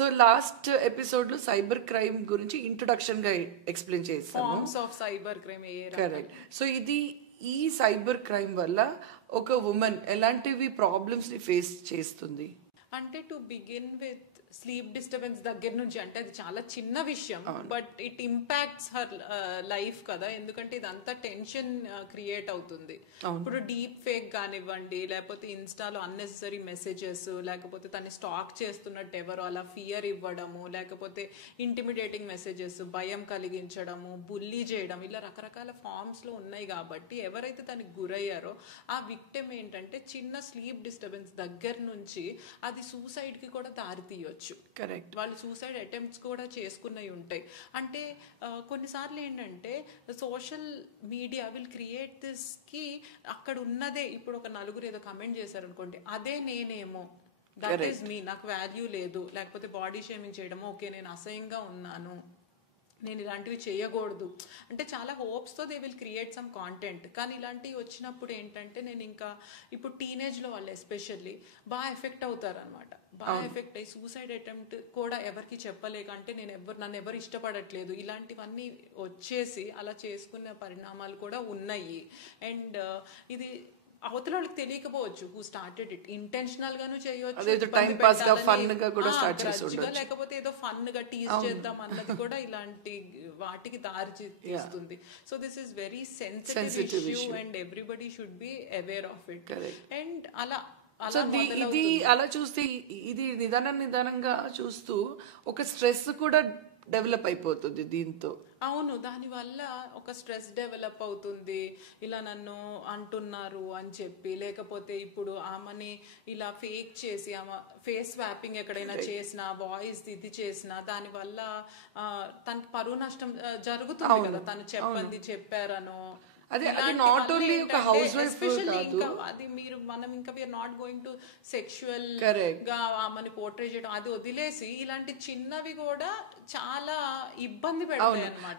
So last episode లో cyber crime గురించి introduction గా ఎక్స్ప్లెయిన్ చేస్తాము. Forms of cyber crime. Correct. So ఈ సైబర్ క్రైమ్ వల్ల ఒక ఉమెన్ ఎలాంటివి ప్రాబ్లమ్స్ ని ఫేస్ చేస్తుంది అంటే to begin with sleep disturbance దగ్గర నుంచి, అంటే అది చాలా చిన్న విషయం but it impacts her life కదా, ఎందుకంటే ఇదంతా టెన్షన్ క్రియేట్ అవుతుంది. ఇప్పుడు డీప్ ఫేక్ కానివ్వండి, లేకపోతే ఇన్స్టాలో అన్నెసెసరీ మెసేజెస్, లేకపోతే తను స్టాక్ చేస్తున్నట్టు ఎవరో అలా ఫియర్ ఇవ్వడము, లేకపోతే ఇంటిమిడేటింగ్ మెసేజెస్, భయం కలిగించడము, బుల్లీ చేయడం, ఇలా రకరకాల ఫార్మ్స్ లో ఉన్నాయి. కాబట్టి ఎవరైతే తనకి గురయ్యారో ఆ విక్టిమ్ ఏంటంటే చిన్న స్లీప్ డిస్టర్బెన్స్ దగ్గర నుంచి అది సూసైడ్ కి కూడా దారి తీయొచ్చు. కరెక్ట్. వాళ్ళు సూసైడ్ అటెంప్ట్స్ కూడా చేసుకున్నవి ఉంటాయి. అంటే కొన్నిసార్లు ఏంటంటే social media will create this కి అక్కడ ఉన్నదే, ఇప్పుడు ఒక నలుగురు ఏదో కమెంట్ చేశారు అనుకోండి, అదే నేనేమో, దట్ ఈస్ మీ, నాకు వాల్యూ లేదు, లేకపోతే బాడీ షేమింగ్ చేయడం, ఓకే నేను అసహ్యంగా ఉన్నాను, నేను ఇలాంటివి చేయకూడదు అంటే చాలా హోప్స్తో they will create some content. కానీ ఇలాంటివి వచ్చినప్పుడు ఏంటంటే నేను ఇంకా ఇప్పుడు టీనేజ్లో వాళ్ళు ఎస్పెషల్లీ బాగా ఎఫెక్ట్ అవుతారు అనమాట. బాగా ఎఫెక్ట్ అయ్యి సూసైడ్ అటెంప్ట్ కూడా ఎవరికి చెప్పలేక, అంటే నన్ను ఎవరు ఇష్టపడట్లేదు, ఇలాంటివన్నీ వచ్చేసి అలా చేసుకునే పరిణామాలు కూడా ఉన్నాయి. అండ్ ఇది అవతల వాళ్ళకి తెలియకపోవచ్చు హూ స్టార్టెడ్ ఇట్. ఇంటెన్షనల్ గాను చేయవచ్చు, లేకపోతే ఏదో ఫన్ గా టీజ్ చేద్దాం అన్నది కూడా ఇలాంటి వాటికి దారి తీస్తుంది. So this is very sensitive issue and everybody should be aware of it. And ఇది అలా చూస్తే ఇది నిదానంగా చూస్తూ ఒక స్ట్రెస్ కూడా డెవలప్ అయిపోతుంది దీంతో. అవును, దానివల్ల ఒక స్ట్రెస్ డెవలప్ అవుతుంది. ఇలా నన్ను అంటున్నారు అని చెప్పి, లేకపోతే ఇప్పుడు ఆమెని ఇలా ఫేక్ చేసి ఆమె ఫేస్ స్వాపింగ్ ఎక్కడైనా చేసినా, వాయిస్ ఇది చేసినా, దానివల్ల తనకి పరువు నష్టం జరుగుతుంది కదా. తను చెప్పారనో, అది నాట్ ఓన్లీ ఒక హౌస్ వైఫ్ కాదు, అది మనం ఇంకా we are not going to sexual గా ఆమెని పోర్ట్రే చేయడం, అది వదిలేసి ఇలాంటి చిన్నవి కూడా చాలా ఇబ్బంది పెడతాయి అన్నమాట.